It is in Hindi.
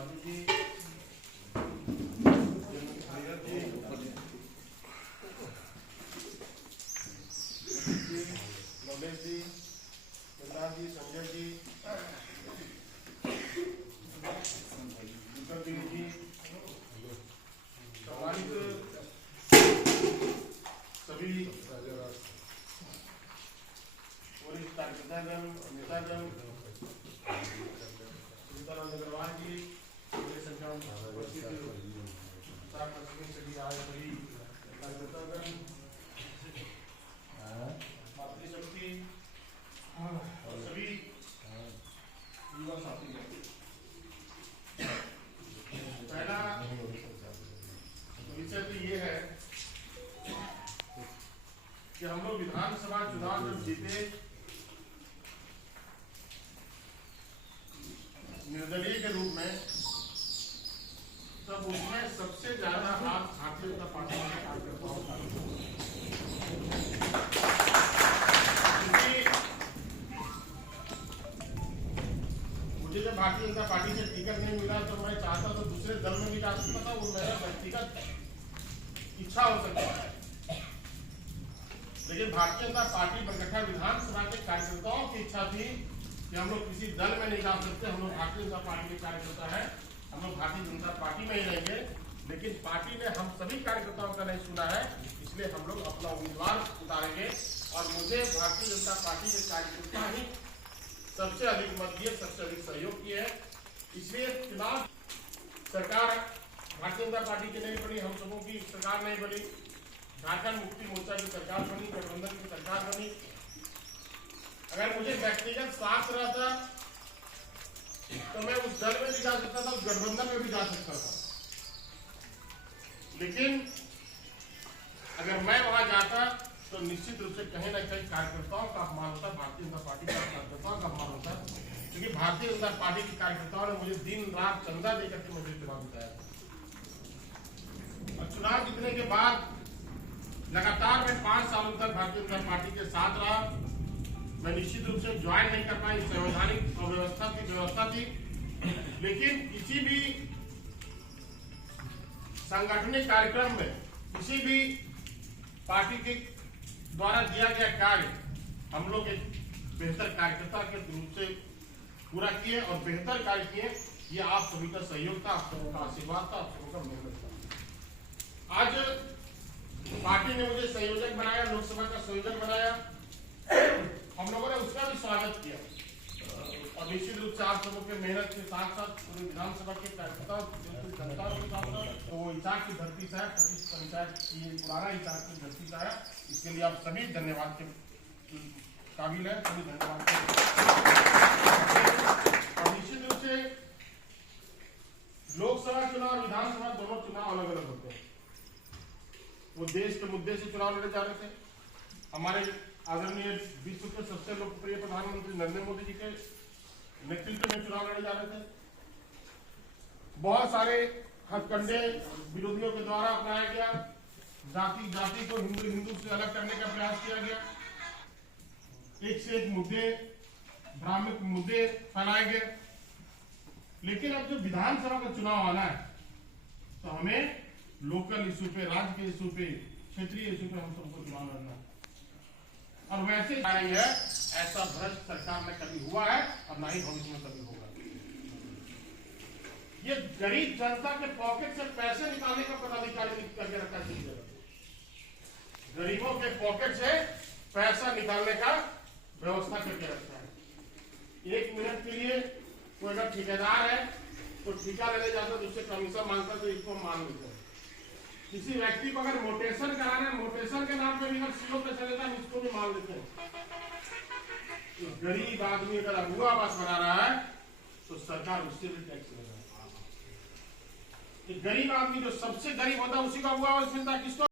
साधु जी, नवलेश जी, प्रताप जी, संजय जी, दीपक जी, सम्मानित सभी वरिष्ठ कार्यकर्तागण, नेतागण, सीताराम अग्रवाल जी, बड़ी संख्या में उपस्थित सभी आए सभी कार्यकर्तागण, मातृशक्ति और सभी युवा साथीगण। पहला विषय तो ये है कि हम लोग विधानसभा चुनाव जब जीते निर्दलीय के रूप में, तब उसमें सबसे ज्यादा हाथ भारतीय जनता पार्टी के कार्यकर्ताओं का, मुझे जब भारतीय जनता पार्टी से टिकट नहीं मिला तो मैं चाहता तो दूसरे दल में भी जा सकता था, वो मेरा व्यक्तिगत इच्छा हो सकती है। लेकिन भारतीय जनता पार्टी बरकट्ठा विधानसभा के कार्यकर्ताओं की इच्छा थी कि हम लोग किसी दल में नहीं जा सकते, हम लोग भारतीय जनता पार्टी के कार्यकर्ता हैं, हम लोग भारतीय जनता पार्टी में ही रहेंगे। लेकिन पार्टी ने हम सभी कार्यकर्ताओं का नहीं सुना है, इसलिए हम लोग अपना उम्मीदवार उतारेंगे और मुझे भारतीय जनता पार्टी के कार्यकर्ता ही सबसे अधिक मत दिए, सबसे अधिक सहयोग किए है। इसलिए चुनाव सरकार भारतीय जनता पार्टी की नहीं बनी, हम सबों की सरकार नहीं बनी, झारखंड मुक्ति मोर्चा की सरकार बनी, गठबंधन की सरकार बनी। अगर मुझे व्यक्तिगत साथ रहता तो मैं उस दल में भी जा सकता था, उस गठबंधन में भी जा सकता था। लेकिन अगर मैं वहां जाता तो निश्चित रूप से कहीं ना कहीं कार्यकर्ताओं का अपमान होता, भारतीय जनता पार्टी के कार्यकर्ताओं का अपमान होता, क्योंकि भारतीय जनता पार्टी के कार्यकर्ताओं ने मुझे दिन रात चंदा देकर के मुझे चुनाव जिताया। और चुनाव जीतने के बाद लगातार मैं 5 सालों तक भारतीय जनता पार्टी के साथ रहा। मैं निश्चित रूप से ज्वाइन नहीं कर पाई, संवैधानिक व्यवस्था थी, लेकिन किसी भी सांगठनिक कार्यक्रम में, किसी भी पार्टी के द्वारा दिया गया कार्य हम लोग एक बेहतर कार्यकर्ता के रूप से पूरा किए और बेहतर कार्य किए। ये आप सभी का सहयोग था, आप सबों का आशीर्वाद था, आप सबों का मेहनत था। आज पार्टी ने मुझे संयोजक बनाया, लोकसभा का संयोजक बनाया, हम लोगों ने उसका भी स्वागत किया और निश्चित रूप से आप सबों के मेहनत के साथ साथ पूरे विधानसभा के कार्यकर्ताओं जनताओं के साथ साथ तो वो इचाक की धरती से है, 25 पंचायत ये पुराना इचाक की धरती से आया। इसके लिए आप सभी धन्यवाद के काबिल है, सभी धन्यवाद। और निश्चित रूप से लोकसभा चुनाव और विधानसभा दोनों चुनाव अलग अलग होते हैं। वो देश के मुद्दे से चुनाव लड़े जा रहे थे। हमारे आदरणीय विश्व के सबसे लोकप्रिय प्रधानमंत्री नरेंद्र मोदी जी के नेतृत्व में चुनाव लड़े जा रहे थे। बहुत सारे हथकंडे विरोधियों के द्वारा अपनाया गया, जाति को हिंदू से अलग करने का प्रयास किया गया, एक से एक मुद्दे, भ्रामक मुद्दे फैलाए गए। लेकिन अब जब विधानसभा का चुनाव आना है तो हमें लोकल इशू पे, राज्य के इशू पे, क्षेत्रीय इशू पे हम सबको चुनाव लड़ना है। और वैसे नहीं है, ऐसा भ्रष्ट सरकार में कभी हुआ है और ना ही भविष्य में कभी होगा। ये गरीब जनता के पॉकेट से पैसे निकालने का पदाधिकारी करके रखा है। गरीबों के पॉकेट से पैसा निकालने का व्यवस्था करके रखा है। 1 मिनट के लिए कोई अगर ठेकेदार है तो ठेका लेने जाता है, उससे कमीशन मांगता तो इसको मान लेते हैं। किसी व्यक्ति को अगर मोटेशन कराना है, मोटेशन के नाम पे भी अगर सीओ पे चले जाए, इसको भी मान लेते हैं। तो गरीब आदमी अगर अगुआ बस बना रहा है तो सरकार उससे भी टैक्स ले रहा है। गरीब आदमी जो सबसे गरीब होता है उसी को अगुआ बस मिलता है। किसको?